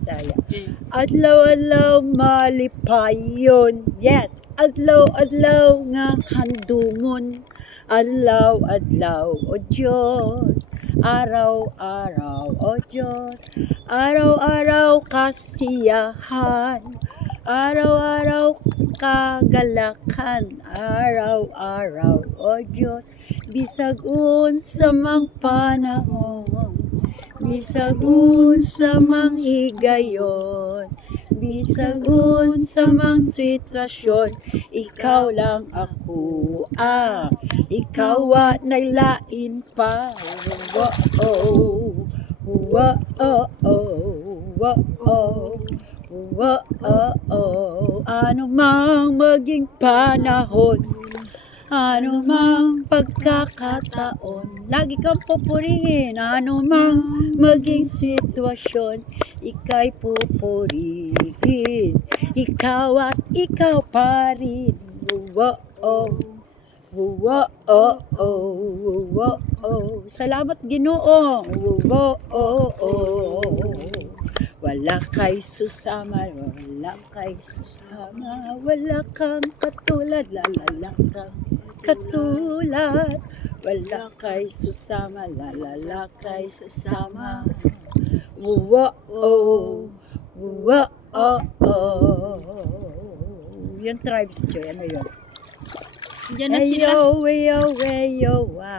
Bisaya. Adlaw-adlaw malipayon. Yes, adlaw-adlaw nga handumon. Adlaw-adlaw, O Diyos. Araw-araw, O Diyos. Araw-araw kasiyahan. Araw-araw kagalakan. Araw-araw, O Diyos. Bisag unsa mang panahon. Bisag unsa mang higayon. Bisag unsa mang sitwasyon. Ikaw lang ako. Ikaw nay lain pa. Oh, ano mang maging panahon, ano mang pagkakataon, lagi kang pupurihin. Ano mang maging sitwasyon, ika'y pupurihin. Ikaw at ikaw pa rin. Salamat Ginoo. Wala kay susama, wala kay susama, wala kang katulad, lalala kang katulad. Wala kay susama, lalala kay susama. Yung Tribes Joy, ano yun? Diyan na sila. Ayo,